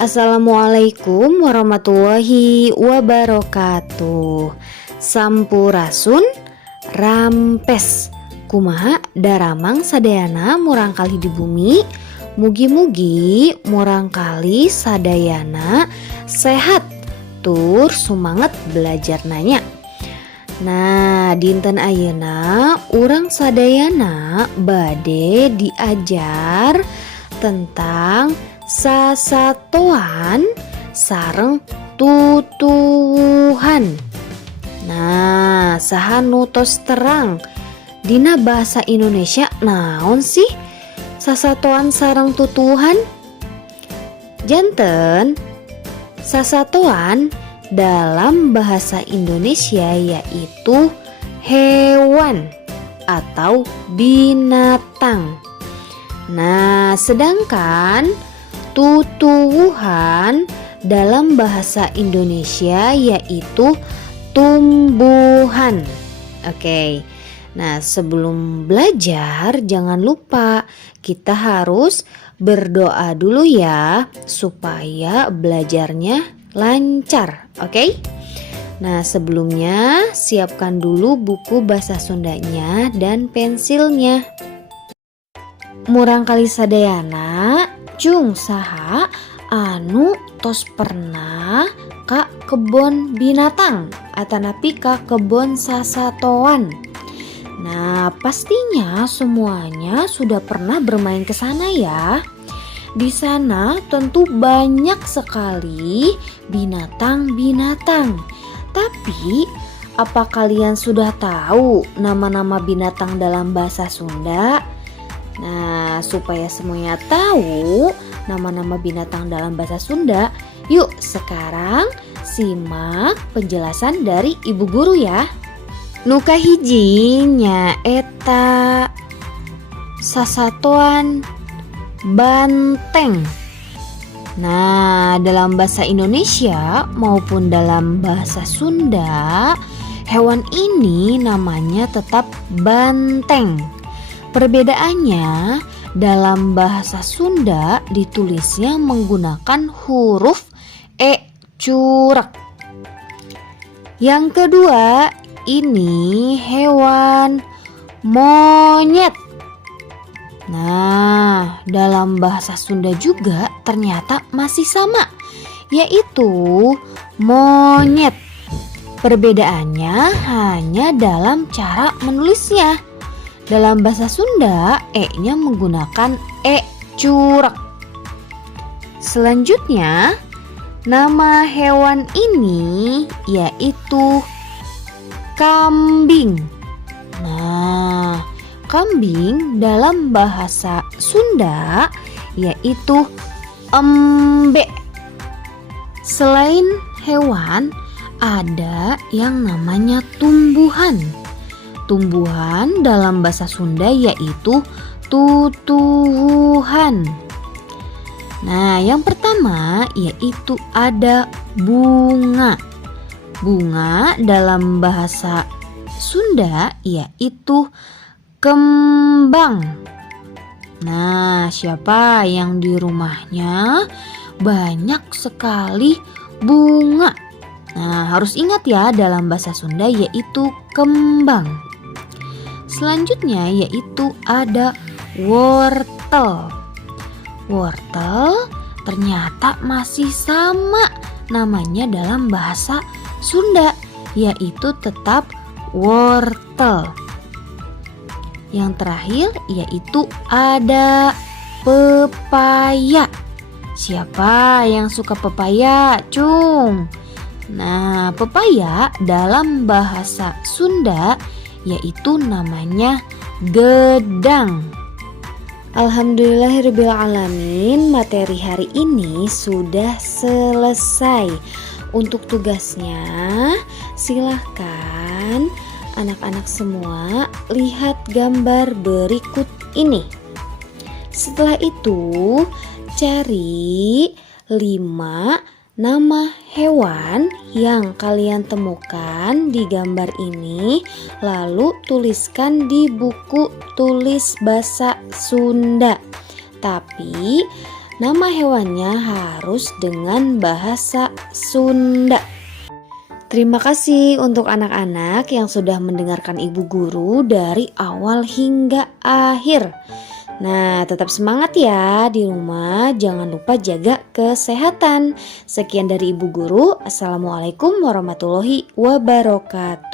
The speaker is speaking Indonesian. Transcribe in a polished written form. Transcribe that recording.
Assalamualaikum warahmatullahi wabarakatuh. Sampurasun rampes kumaha daramang sadayana murangkali di bumi. Mugi-mugi murangkali sadayana sehat tur sumanget belajar nanya. Nah, dinten ayeuna urang sadayana bade diajar tentang sasatoan sareng tutuwuhan. Nah, saha nu tos terang dina bahasa Indonesia naon sih sasatoan sareng tutuwuhan? Janten sasatoan dalam bahasa Indonesia yaitu hewan atau binatang. Nah, sedangkan tutuwuhan dalam bahasa Indonesia yaitu tumbuhan. Oke. Nah, sebelum belajar jangan lupa kita harus berdoa dulu ya supaya belajarnya lancar. Oke? Nah, sebelumnya siapkan dulu buku bahasa Sundanya dan pensilnya. Murangkali sadayana cung saha anu tos pernah ka kebon binatang atanapi ka kebon sasatoan. Nah, pastinya semuanya sudah pernah bermain ke sana ya. Di sana tentu banyak sekali binatang-binatang. Tapi apa kalian sudah tahu nama-nama binatang dalam bahasa Sunda? Nah, supaya semuanya tahu nama-nama binatang dalam bahasa Sunda, yuk sekarang simak penjelasan dari Ibu Guru ya. Nu kahiji nyaeta sasatoan banteng. Nah, dalam bahasa Indonesia maupun dalam bahasa Sunda, hewan ini namanya tetap banteng. Perbedaannya, dalam bahasa Sunda ditulisnya menggunakan huruf e curek. Yang kedua, ini hewan monyet. Nah, dalam bahasa Sunda juga ternyata masih sama, yaitu monyet. Perbedaannya hanya dalam cara menulisnya. Dalam bahasa Sunda, e-nya menggunakan e curek. Selanjutnya, nama hewan ini yaitu kambing. Nah, kambing dalam bahasa Sunda yaitu embe. Selain hewan, ada yang namanya tumbuhan. Tumbuhan dalam bahasa Sunda yaitu tutuwuhan. Nah, yang pertama yaitu ada bunga. Bunga dalam bahasa Sunda yaitu kembang. Nah, siapa yang di rumahnya banyak sekali bunga? Nah, harus ingat ya dalam bahasa Sunda yaitu kembang. Selanjutnya yaitu ada wortel. Wortel ternyata masih sama namanya dalam bahasa Sunda yaitu tetap wortel. Yang terakhir yaitu ada pepaya. Siapa yang suka pepaya, cung? Nah, pepaya dalam bahasa Sunda yaitu namanya gedang. Alhamdulillahirrabbilalamin, materi hari ini sudah selesai. Untuk tugasnya, silahkan anak-anak semua lihat gambar berikut ini. Setelah itu, cari 5 nama hewan yang kalian temukan di gambar ini, lalu tuliskan di buku tulis bahasa Sunda. Tapi nama hewannya harus dengan bahasa Sunda. Terima kasih untuk anak-anak yang sudah mendengarkan Ibu Guru dari awal hingga akhir. Nah, tetap semangat ya di rumah, jangan lupa jaga kesehatan. Sekian dari Ibu Guru, Assalamualaikum warahmatullahi wabarakatuh.